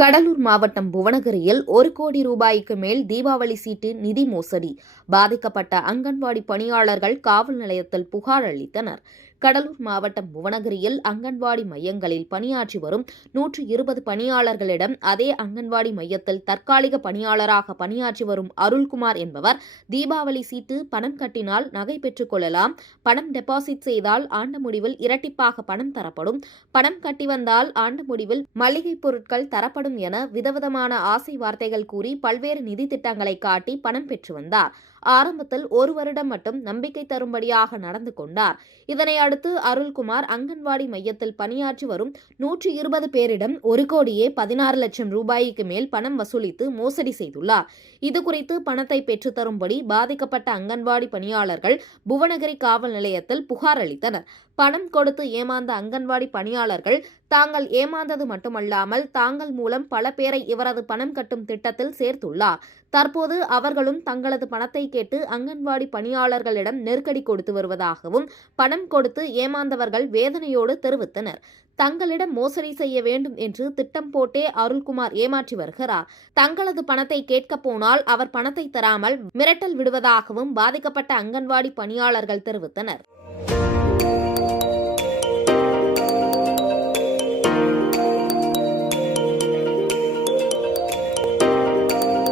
கடலூர் மாவட்டம் புவனகிரியில் 1 கோடி ரூபாய்க்கு மேல் தீபாவளி சீட்டு நிதி மோசடி. பாதிக்கப்பட்ட அங்கன்வாடி பணியாளர்கள் காவல் நிலையத்தில் புகார் அளித்தனர். கடலூர் மாவட்டம் புவனகிரியில் அங்கன்வாடி மையங்களில் பணியாற்றி வரும் 120 பணியாளர்களிடம் அதே அங்கன்வாடி மையத்தில் தற்காலிக பணியாளராக பணியாற்றி வரும் அருள்குமார் என்பவர் தீபாவளி சீட்டு பணம் கட்டினால் நகை பெற்றுக் கொள்ளலாம், பணம் டெபாசிட் செய்தால் ஆண்டு முடிவில் இரட்டிப்பாக பணம் தரப்படும், பணம் கட்டி வந்தால் ஆண்டு முடிவில் மளிகை பொருட்கள் தரப்படும் என விதவிதமான ஆசை வார்த்தைகள் கூறி பல்வேறு நிதி திட்டங்களை காட்டி பணம் பெற்று வந்தார். ஆரம்பத்தில் 1 வருடம் மட்டும் நம்பிக்கை தரும்படியாக நடந்து கொண்டார். இதனை அடுத்து அருள்குமார் அங்கன்வாடி மையத்தில் பணியாற்றி வரும் 120 பேரிடம் 1 கோடியே 16 லட்சம் ரூபாய்க்கு மேல் பணம் வசூலித்து மோசடி செய்துள்ளார். இதுகுறித்து பணத்தை பெற்றுத்தரும்படி பாதிக்கப்பட்ட அங்கன்வாடி பணியாளர்கள் புவனகிரி காவல் நிலையத்தில் புகார் அளித்தனர். பணம் கொடுத்து ஏமாந்த அங்கன்வாடி பணியாளர்கள் தாங்கள் ஏமாந்தது மட்டுமல்லாமல் தாங்கள் மூலம் பல பேரை இவரது பணம் கட்டும் திட்டத்தில் சேர்த்துள்ளார். தற்போது அவர்களும் தங்களது பணத்தை கேட்டு அங்கன்வாடி பணியாளர்களிடம் நெருக்கடி கொடுத்து வருவதாகவும் பணம் கொடுத்து ஏமாந்தவர்கள் வேதனையோடு தெரிவித்தனர். தங்களிடம் மோசடி செய்ய வேண்டும் என்று திட்டம் போட்டே அருள்குமார் ஏமாற்றி வருகிறார். தங்களது பணத்தை கேட்கப் போனால் அவர் பணத்தை தராமல் மிரட்டல் விடுவதாகவும் பாதிக்கப்பட்ட அங்கன்வாடி பணியாளர்கள் தெரிவித்தனர்.